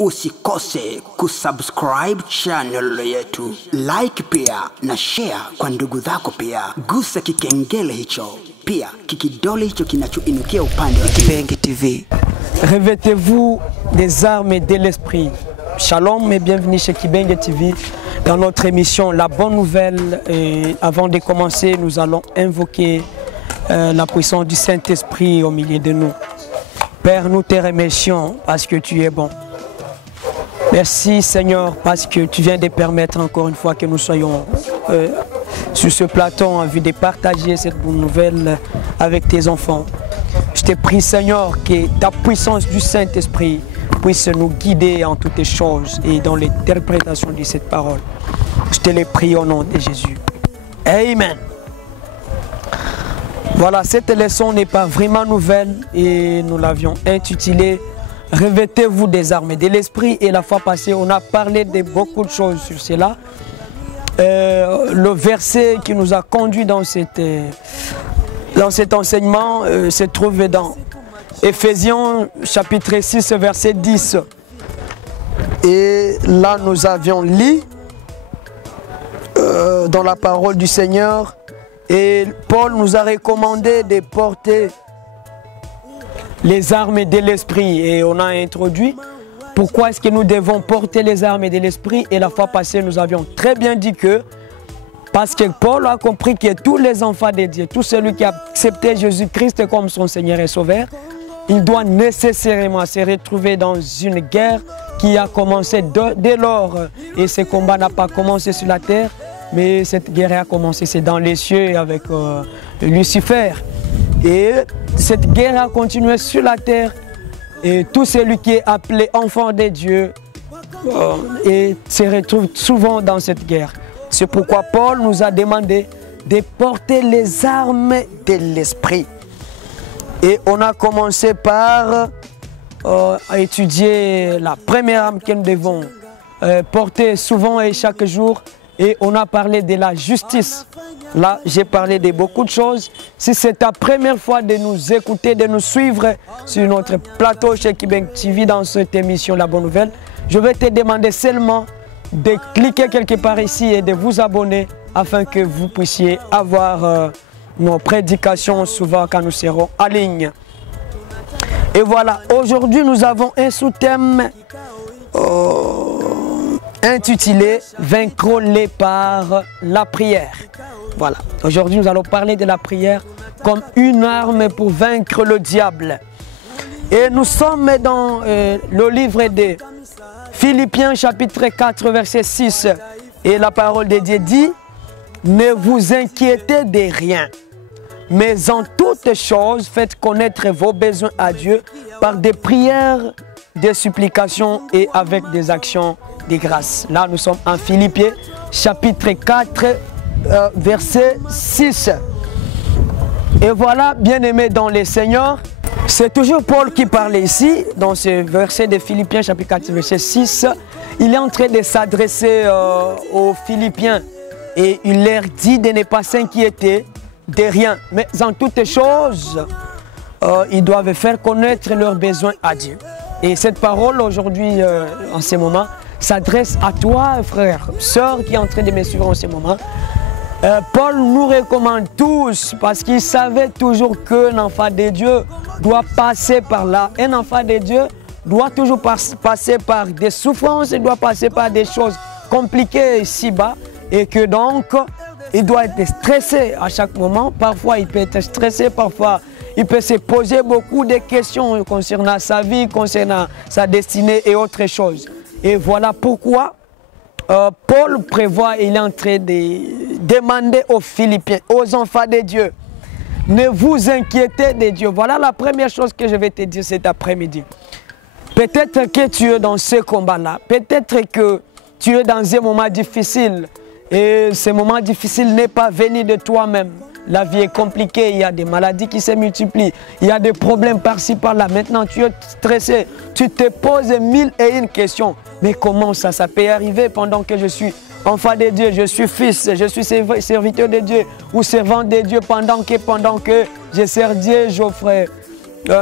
usikose kusubscribe channel yetu, like pia na share kwa ndugu zako pia. Gusa kikengele hicho, pia kikidole hicho kinachoinukia upande wa Kibenge TV. Revêtez-vous des armes et de l'esprit. Shalom et bienvenue chez Kibenge TV dans notre émission La Bonne Nouvelle. Et avant de commencer, nous allons invoquer la puissance du Saint-Esprit au milieu de nous. Père, nous te remercions parce que tu es bon. Merci Seigneur parce que tu viens de permettre encore une fois que nous soyons sur ce plateau en vue de partager cette bonne nouvelle avec tes enfants. Je te prie Seigneur que ta puissance du Saint-Esprit puisse nous guider en toutes choses et dans l'interprétation de cette parole. Je te le prie au nom de Jésus. Amen. Voilà, cette leçon n'est pas vraiment nouvelle et nous l'avions intitulée « Revêtez-vous des armes de l'esprit » et la fois passée, on a parlé de beaucoup de choses sur cela. Le verset qui nous a conduit dans cet enseignement se trouve dans Éphésiens chapitre 6 verset 10. Et là nous avions lu dans la parole du Seigneur et Paul nous a recommandé de porter les armes de l'esprit et on a introduit pourquoi est-ce que nous devons porter les armes de l'esprit. Et la fois passée nous avions très bien dit que parce que Paul a compris que tous les enfants de Dieu, tout celui qui a accepté Jésus-Christ comme son Seigneur et Sauveur, il doit nécessairement se retrouver dans une guerre qui a commencé dès lors. Et ce combat n'a pas commencé sur la terre, mais cette guerre a commencé, c'est dans les cieux avec Lucifer. Et cette guerre a continué sur la terre. Et tout celui qui est appelé enfant de Dieu et se retrouve souvent dans cette guerre. C'est pourquoi Paul nous a demandé de porter les armes de l'esprit. Et on a commencé par étudier la première arme que nous devons porter souvent et chaque jour. Et on a parlé de la justice. Là, j'ai parlé de beaucoup de choses. Si c'est ta première fois de nous écouter, de nous suivre sur notre plateau chez Kibenge TV dans cette émission La Bonne Nouvelle, je vais te demander seulement de cliquer quelque part ici et de vous abonner afin que vous puissiez avoir nos prédications souvent quand nous serons en ligne. Et voilà, aujourd'hui nous avons un sous-thème intitulé « Vaincre-les par la prière ». Voilà, aujourd'hui nous allons parler de la prière comme une arme pour vaincre le diable. Et nous sommes dans le livre de Philippiens chapitre 4 verset 6. Et la parole de Dieu dit « Ne vous inquiétez de rien, mais en toutes choses faites connaître vos besoins à Dieu par des prières, des supplications et avec des actions de grâce. » Là nous sommes en Philippiens chapitre 4 verset 6. Et voilà, bien-aimés dans les Seigneurs, c'est toujours Paul qui parle ici, dans ce verset de Philippiens chapitre 4 verset 6. Il est en train de s'adresser aux Philippiens et il leur dit de ne pas s'inquiéter de rien, mais en toutes choses, ils doivent faire connaître leurs besoins à Dieu. Et cette parole aujourd'hui, en ce moment, s'adresse à toi, frère, sœur qui est en train de me suivre en ce moment. Paul nous recommande tous parce qu'il savait toujours qu'un enfant de Dieu doit passer par là. Un enfant de Dieu doit toujours passer par des souffrances, il doit passer par des choses compliquées ici-bas et que donc il doit être stressé à chaque moment. Parfois il peut être stressé, parfois il peut se poser beaucoup de questions concernant sa vie, concernant sa destinée et autres choses. Et voilà pourquoi Paul prévoit, il est en train de demander aux Philippiens, aux enfants de Dieu, ne vous inquiétez de Dieu. Voilà la première chose que je vais te dire cet après-midi. Peut-être que tu es dans ce combat-là, peut-être que tu es dans un moment difficile et ce moment difficile n'est pas venu de toi-même. La vie est compliquée, il y a des maladies qui se multiplient, il y a des problèmes par-ci, par-là. Maintenant, tu es stressé, tu te poses 1001 questions. Mais comment ça peut arriver pendant que je suis enfant de Dieu, je suis fils, je suis serviteur de Dieu ou servant de Dieu pendant que je sers Dieu, j'offre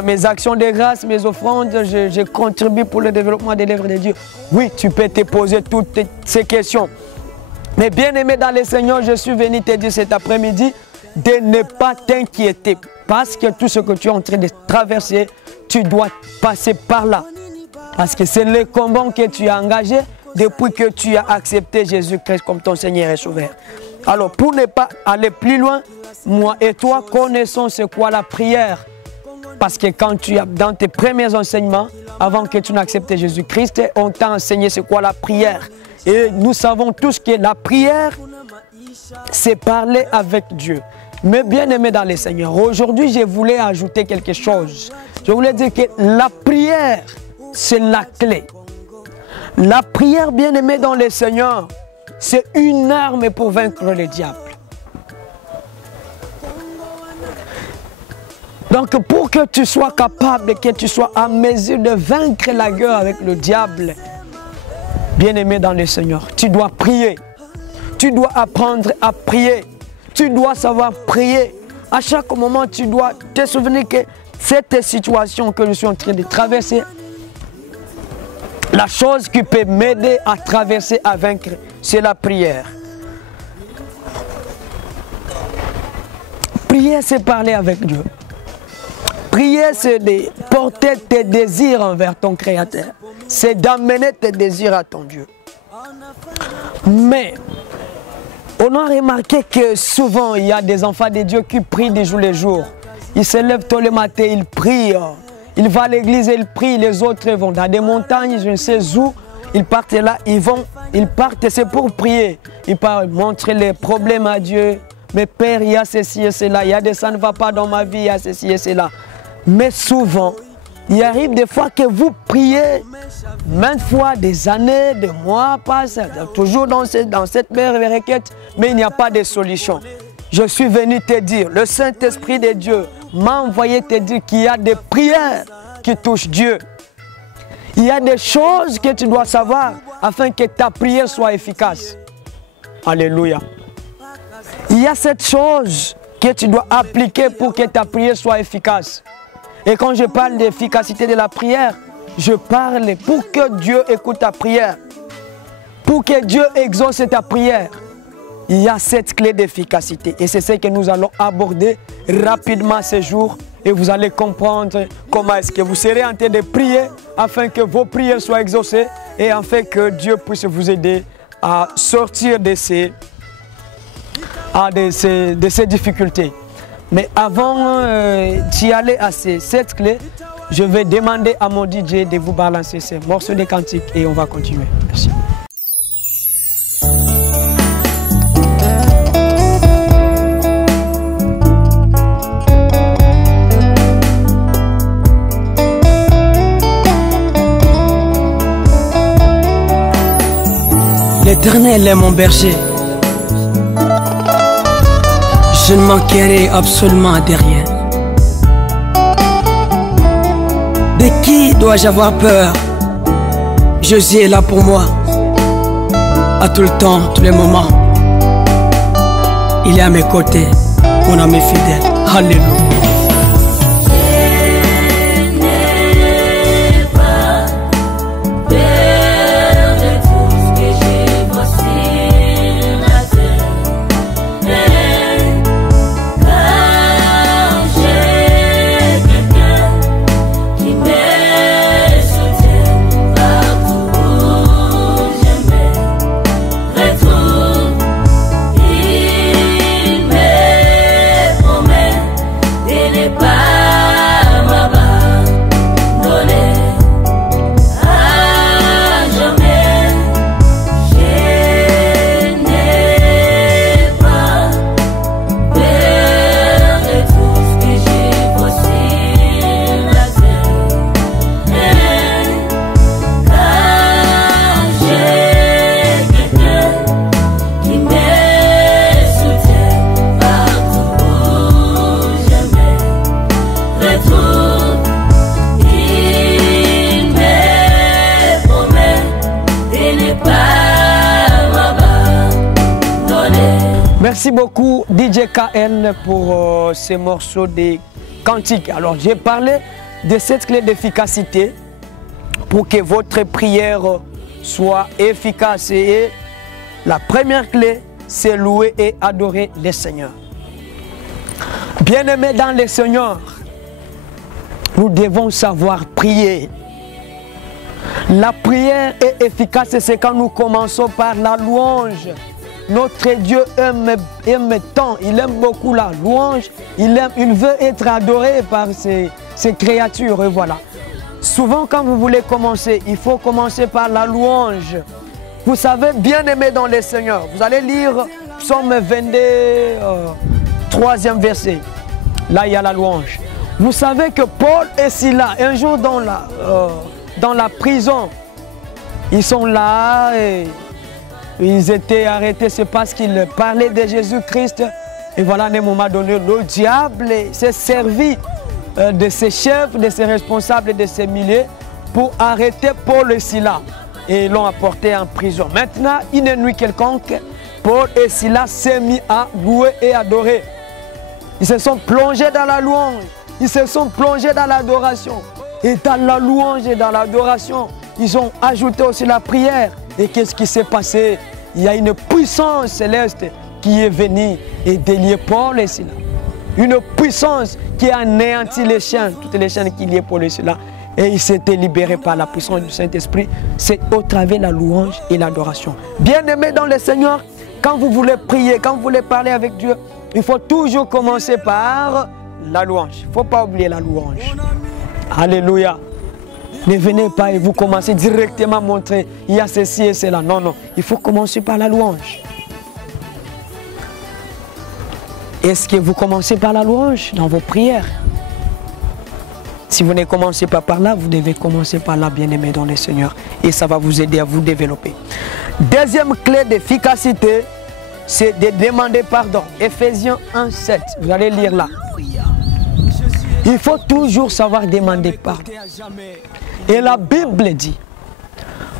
mes actions de grâce, mes offrandes, je contribue pour le développement des l'œuvre de Dieu. Oui, tu peux te poser toutes ces questions. Mais bien aimé dans le Seigneur, je suis venu te dire cet après-midi de ne pas t'inquiéter. Parce que tout ce que tu es en train de traverser, tu dois passer par là. Parce que c'est le combat que tu as engagé depuis que tu as accepté Jésus-Christ comme ton Seigneur et Sauveur. Alors, pour ne pas aller plus loin, moi et toi connaissons ce qu'est la prière. Parce que quand tu as dans tes premiers enseignements, avant que tu n'acceptes Jésus-Christ, on t'a enseigné ce qu'est la prière. Et nous savons tous que la prière, c'est parler avec Dieu. Mais bien aimé dans le Seigneur, aujourd'hui, je voulais ajouter quelque chose. Je voulais dire que la prière, c'est la clé. La prière, bien aimé dans le Seigneur, c'est une arme pour vaincre le diable. Donc, pour que tu sois capable, que tu sois en mesure de vaincre la guerre avec le diable, bien aimé dans le Seigneur, tu dois prier. Tu dois apprendre à prier. Tu dois savoir prier. À chaque moment, tu dois te souvenir que cette situation que je suis en train de traverser, la chose qui peut m'aider à traverser, à vaincre, c'est la prière. Prier, c'est parler avec Dieu. Prier, c'est de porter tes désirs envers ton Créateur. C'est d'amener tes désirs à ton Dieu. Mais, on a remarqué que souvent, il y a des enfants de Dieu qui prient de jour les jours. Ils se lèvent tôt le matin, ils prient. Ils vont à l'église et ils prient. Les autres vont dans des montagnes, je ne sais où. Ils partent là, ils partent, c'est pour prier. Ils partent montrer les problèmes à Dieu. Mais Père, il y a ceci et cela. Il y a des ça ne va pas dans ma vie, il y a ceci et cela. Mais souvent, il arrive des fois que vous priez, maintes fois, des années, des mois passent, toujours dans cette même requête, mais il n'y a pas de solution. Je suis venu te dire, le Saint-Esprit de Dieu m'a envoyé te dire qu'il y a des prières qui touchent Dieu. Il y a des choses que tu dois savoir afin que ta prière soit efficace. Alléluia. Il y a cette chose que tu dois appliquer pour que ta prière soit efficace. Et quand je parle d'efficacité de la prière, je parle pour que Dieu écoute ta prière. Pour que Dieu exauce ta prière. Il y a cette clé d'efficacité. Et c'est ce que nous allons aborder rapidement ce jour. Et vous allez comprendre comment est-ce que vous serez en train de prier afin que vos prières soient exaucées et afin que Dieu puisse vous aider à sortir de ces difficultés. Mais avant d'y aller à cette clé, je vais demander à mon DJ de vous balancer ces morceaux de cantiques et on va continuer. Merci. L'Éternel est mon berger. Je ne manquerai absolument de rien. De qui dois-je avoir peur? Jésus est là pour moi. À tout le temps, tous les moments. Il est à mes côtés, mon ami fidèle. Alléluia. Merci beaucoup DJ KN pour ces morceaux de cantiques. Alors j'ai parlé de cette clé d'efficacité pour que votre prière soit efficace. Et la première clé, c'est louer et adorer le Seigneur. Bien-aimés dans le Seigneur, nous devons savoir prier. La prière est efficace, c'est quand nous commençons par la louange. Notre Dieu aime tant, il aime beaucoup la louange, il veut être adoré par ses créatures, et voilà. Souvent quand vous voulez commencer, il faut commencer par la louange. Vous savez, bien-aimés dans le Seigneur, vous allez lire Psaume 22, 3e verset. Là, il y a la louange. Vous savez que Paul et Silas, un jour dans la prison, ils sont là et ils étaient arrêtés. C'est parce qu'ils parlaient de Jésus-Christ. Et voilà, à un moment donné, le diable s'est servi de ses chefs, de ses responsables, de ses milliers pour arrêter Paul et Silas. Et ils l'ont apporté en prison. Maintenant, une nuit quelconque, Paul et Silas s'est mis à louer et adorer. Ils se sont plongés dans la louange. Ils se sont plongés dans l'adoration. Et dans la louange et dans l'adoration, ils ont ajouté aussi la prière. Et qu'est-ce qui s'est passé? Il y a une puissance céleste qui est venue et délier Paul et Silas. Une puissance qui a anéanti les chaînes, toutes les chaînes qui liaient Paul et Silas. Et ils s'étaient libérés par la puissance du Saint-Esprit. C'est au travers de la louange et l'adoration. Bien-aimés dans le Seigneur, quand vous voulez prier, quand vous voulez parler avec Dieu, il faut toujours commencer par la louange. Il ne faut pas oublier la louange. Alléluia. Ne venez pas et vous commencez directement à montrer il y a ceci et cela. Non, non. Il faut commencer par la louange. Est-ce que vous commencez par la louange dans vos prières? Si vous ne commencez pas par là, vous devez commencer par là, bien-aimés dans le Seigneur. Et ça va vous aider à vous développer. Deuxième clé d'efficacité, c'est de demander pardon. Éphésiens 1:7. Vous allez lire là. Il faut toujours savoir demander pardon. Et la Bible dit,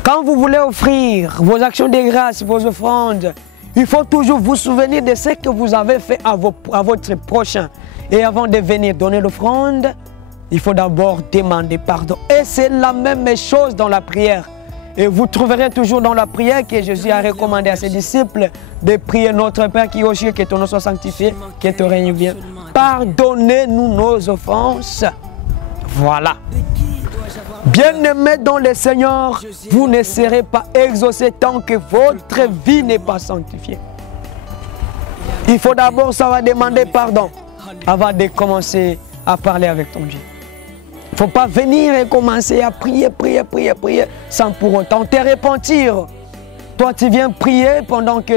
quand vous voulez offrir vos actions de grâce, vos offrandes, il faut toujours vous souvenir de ce que vous avez fait à votre prochain. Et avant de venir donner l'offrande, il faut d'abord demander pardon. Et c'est la même chose dans la prière. Et vous trouverez toujours dans la prière que Jésus a recommandé à ses disciples de prier notre Père qui est aux cieux, que ton nom soit sanctifié, que ton règne vienne. Pardonnez-nous nos offenses. Voilà. Bien-aimés dans le Seigneur, vous ne serez pas exaucés tant que votre vie n'est pas sanctifiée. Il faut d'abord savoir demander pardon avant de commencer à parler avec ton Dieu. Il ne faut pas venir et commencer à prier, prier, sans pour autant te repentir. Toi, tu viens prier pendant que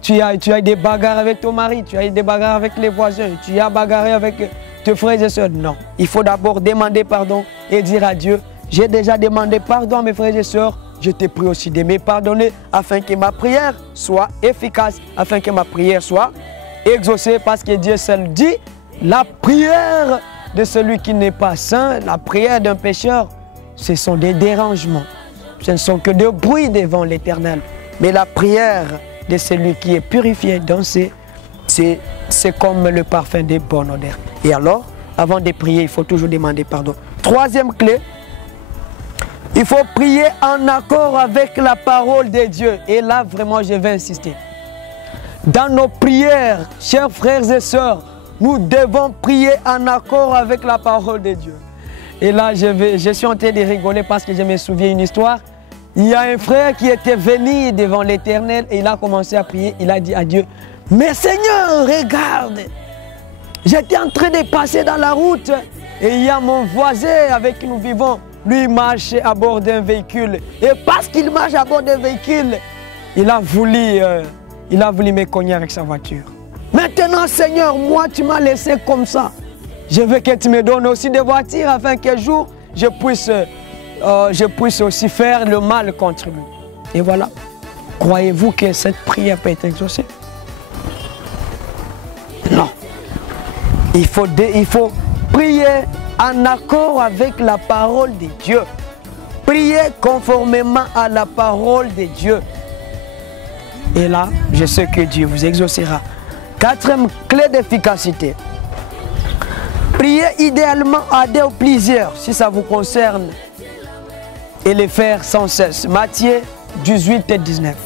tu as des bagarres avec ton mari, tu as des bagarres avec les voisins, tu as bagarré avec tes frères et sœurs. Non, il faut d'abord demander pardon et dire à Dieu, j'ai déjà demandé pardon à mes frères et sœurs, je te prie aussi de me pardonner afin que ma prière soit efficace, afin que ma prière soit exaucée, parce que Dieu seul dit, la prière de celui qui n'est pas saint, la prière d'un pécheur, ce sont des dérangements. Ce ne sont que des bruits devant l'Éternel. Mais la prière de celui qui est purifié dans c'est comme le parfum des bonnes odeurs. Et alors, avant de prier, il faut toujours demander pardon. Troisième clé, il faut prier en accord avec la parole de Dieu. Et là, vraiment, je vais insister. Dans nos prières, chers frères et sœurs, nous devons prier en accord avec la parole de Dieu. Et là, je suis en train de rigoler parce que je me souviens d'une histoire. Il y a un frère qui était venu devant l'Éternel et il a commencé à prier. Il a dit à Dieu, « Mais Seigneur, regarde, j'étais en train de passer dans la route et il y a mon voisin avec qui nous vivons. Lui, il marche à bord d'un véhicule. Et parce qu'il marche à bord d'un véhicule, il a voulu me cogner avec sa voiture. Maintenant, Seigneur, moi, tu m'as laissé comme ça. Je veux que tu me donnes aussi des voitures afin qu'un jour, je puisse aussi faire le mal contre lui. » Et voilà. Croyez-vous que cette prière peut être exaucée? Non. Il faut prier en accord avec la parole de Dieu. Priez conformément à la parole de Dieu. Et là, je sais que Dieu vous exaucera. Quatrième clé d'efficacité. Priez idéalement à deux ou plusieurs, si ça vous concerne, et les faire sans cesse. Matthieu 18 et 19.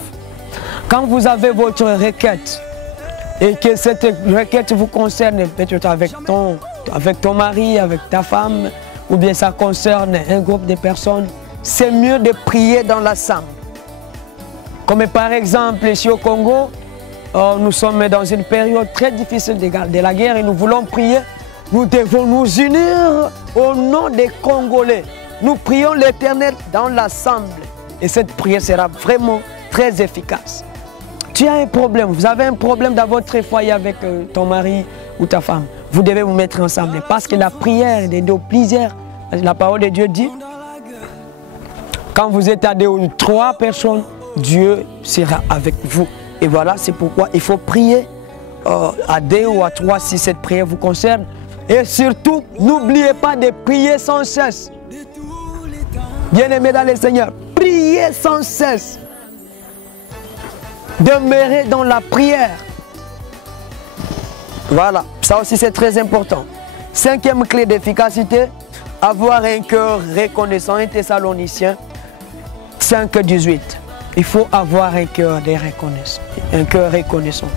Quand vous avez votre requête, et que cette requête vous concerne peut-être avec ton mari, avec ta femme, ou bien ça concerne un groupe de personnes, c'est mieux de prier dans l'assemblée. Comme par exemple ici au Congo, nous sommes dans une période très difficile de la guerre et nous voulons prier. Nous devons nous unir au nom des Congolais. Nous prions l'Éternel dans l'assemblée et cette prière sera vraiment très efficace. Tu as un problème, vous avez un problème dans votre foyer avec ton mari ou ta femme. Vous devez vous mettre ensemble parce que la prière des deux plusieurs, la parole de Dieu dit, quand vous êtes à deux ou trois personnes, Dieu sera avec vous. Et voilà, c'est pourquoi il faut prier à deux ou à trois si cette prière vous concerne. Et surtout, n'oubliez pas de prier sans cesse. Bien-aimés dans le Seigneur, priez sans cesse. Demeurez dans la prière. Voilà, ça aussi c'est très important. Cinquième clé d'efficacité, avoir un cœur reconnaissant. 1 Thessaloniciens 5, 18. Il faut avoir un cœur de reconnaissant. Un cœur reconnaissant.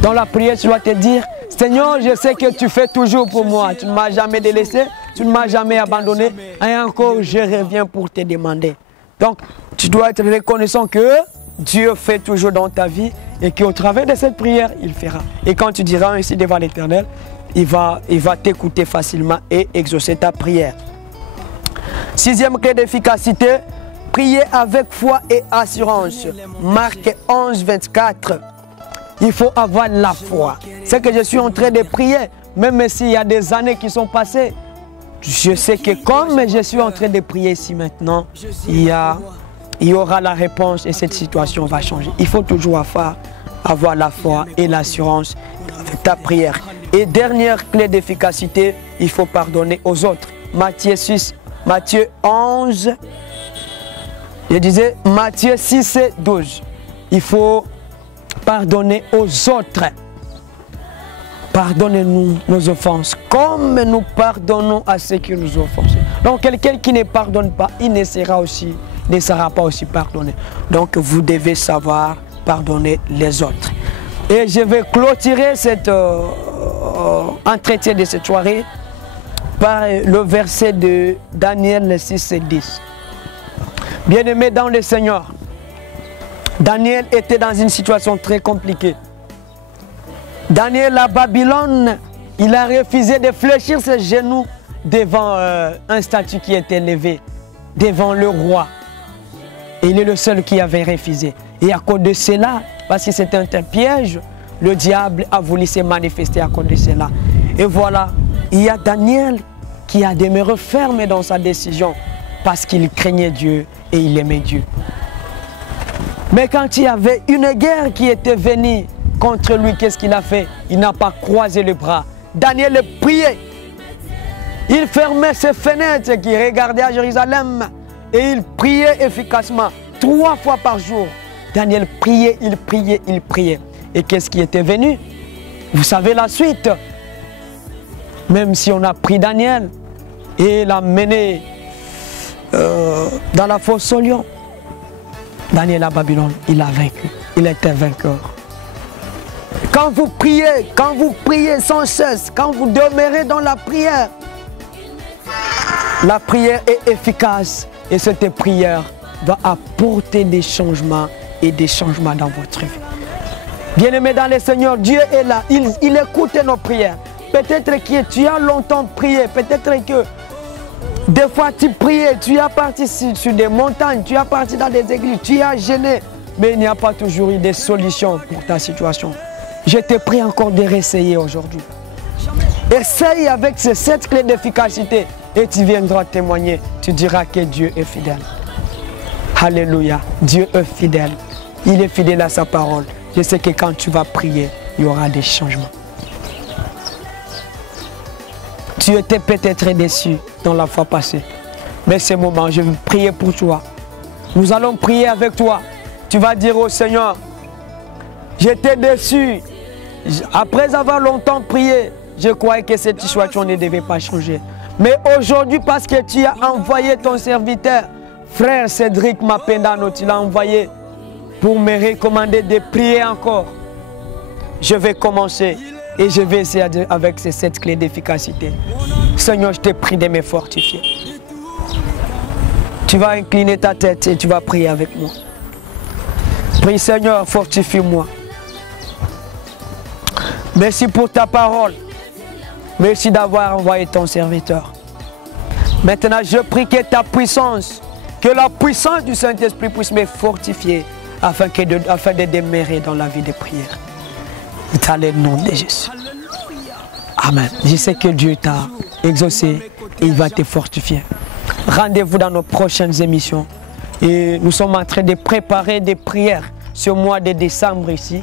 Dans la prière, tu dois te dire, Seigneur, je sais que tu fais toujours pour moi. Tu ne m'as jamais délaissé, tu ne m'as jamais abandonné. Et encore, je reviens pour te demander. Donc, tu dois être reconnaissant que Dieu fait toujours dans ta vie et qu'au travers de cette prière, il fera. Et quand tu diras ainsi devant l'Éternel, il va t'écouter facilement et exaucer ta prière. Sixième clé d'efficacité, prier avec foi et assurance. Marc 11, 24. Il faut avoir la foi. C'est que je suis en train de prier, même s'il y a des années qui sont passées. Je sais que comme je suis en train de prier ici maintenant, il y aura la réponse et cette situation va changer. Il faut toujours avoir la foi et l'assurance avec ta prière. Et dernière clé d'efficacité, il faut pardonner aux autres. Matthieu 11, je disais Matthieu 6 et 12. Il faut pardonner aux autres. Pardonnez-nous nos offenses comme nous pardonnons à ceux qui nous offensent. Donc quelqu'un qui ne pardonne pas, il ne sera pas aussi pardonné. Donc vous devez savoir pardonner les autres. Et je vais clôturer cet entretien de cette soirée par le verset de Daniel 6 et 10. Bien-aimés dans le Seigneur, Daniel était dans une situation très compliquée. Daniel à Babylone, il a refusé de fléchir ses genoux devant un statut qui était élevé, devant le roi. Et il est le seul qui avait refusé. Et à cause de cela, parce que c'était un piège, le diable a voulu se manifester à cause de cela. Et voilà, il y a Daniel qui a demeuré ferme dans sa décision parce qu'il craignait Dieu et il aimait Dieu. Mais quand il y avait une guerre qui était venue contre lui, qu'est-ce qu'il a fait? Il n'a pas croisé les bras. Daniel priait. Il fermait ses fenêtres qui regardaient à Jérusalem et il priait efficacement 3 fois par jour. Daniel priait, il priait, il priait. Et qu'est-ce qui était venu? Vous savez la suite. Même si on a pris Daniel et l'a mené dans la fosse au lion, Daniel à Babylone, il a vaincu. Il était vainqueur. Quand vous priez sans cesse, quand vous demeurez dans la prière est efficace et cette prière va apporter des changements et des changements dans votre vie. Bien-aimés dans le Seigneur, Dieu est là, il écoute nos prières. Peut-être que tu as longtemps prié, peut-être que des fois tu priais, tu as parti sur des montagnes, tu as parti dans des églises, tu as gêné, mais il n'y a pas toujours eu de solution pour ta situation. Je te prie encore de réessayer aujourd'hui. Essaye avec ces 7 clés d'efficacité et tu viendras témoigner. Tu diras que Dieu est fidèle. Alléluia. Dieu est fidèle. Il est fidèle à sa parole. Je sais que quand tu vas prier, il y aura des changements. Tu étais peut-être déçu dans la fois passée. Mais ce moment, je vais prier pour toi. Nous allons prier avec toi. Tu vas dire au Seigneur, j'étais déçu. Après avoir longtemps prié, je croyais que cette situation ne devait pas changer. Mais aujourd'hui, parce que tu as envoyé ton serviteur, frère Cédric Mapendano, tu l'as envoyé pour me recommander de prier encore. Je vais commencer et je vais essayer avec ces 7 clés d'efficacité. Seigneur, je te prie de me fortifier. Tu vas incliner ta tête et tu vas prier avec moi. Prie, Seigneur, fortifie-moi. Merci pour ta parole. Merci d'avoir envoyé ton serviteur. Maintenant, je prie que ta puissance, que la puissance du Saint-Esprit puisse me fortifier afin de demeurer dans la vie de prière. Dans le nom de Jésus. Amen. Je sais que Dieu t'a exaucé et il va te fortifier. Rendez-vous dans nos prochaines émissions. Et nous sommes en train de préparer des prières ce mois de décembre ici.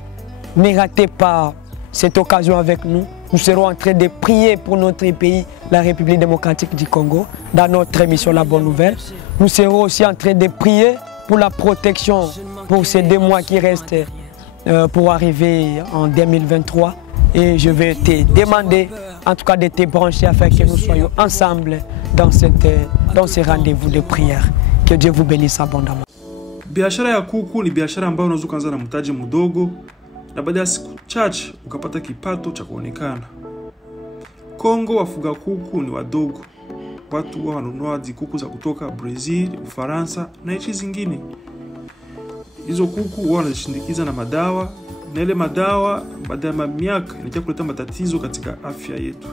Ne ratez pas cette occasion avec nous. Nous serons en train de prier pour notre pays, la République démocratique du Congo, dans notre émission La Bonne Nouvelle. Nous serons aussi en train de prier pour la protection pour ces 2 mois qui restent pour arriver en 2023. Et je vais te demander en tout cas de te brancher afin que nous soyons ensemble dans ces rendez-vous de prière. Que Dieu vous bénisse abondamment. Biashara ya kuku ni biashara ambayo unaweza kuanza na mtaji mdogo na baada ya siku chache ukapata kipato cha kuonekana. Kongo wafuga kuku ni wadogo. Watu wanunua kuku za kutoka Brazil, Ufaransa na nchi zingine. Hizo kuku wanazishindikiza na madawa, na ile madawa baada ya miaka inakuja kuleta matatizo katika afya yetu.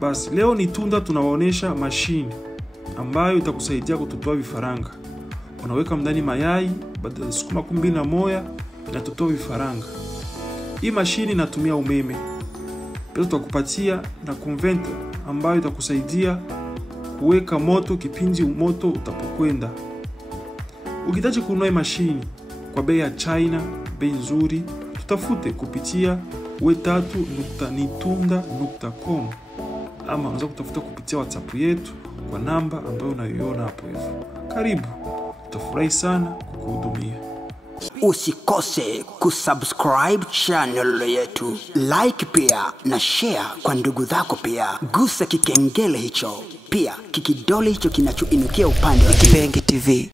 Basi leo ni Tunda tunawaonesha mashine ambayo itakusaidia kutotoa vifaranga. Unaweka ndani mayai, baada ya siku 21 inatotoa vifaranga. Hii mashine inatumia umeme. Pia tutakupatia na conventer ambayo itakusaidia kuweka moto kipindi moto utapokwenda. Ukihitaji kununua mashine kwa bei ya China, bei nzuri, tutafute kupitia we3.nitunda.com ama unaweza kutafuta kupitia WhatsApp yetu kwa namba ambayo unaiona hapo hivyo. Karibu, tutafurahi sana kukuhudumia. Usikose kusubscribe channel yetu, like pia na share kwa ndugu zako pia. Gusa kikengele hicho, pia kikidole hicho kinachoinukia upande wa Kipengi TV.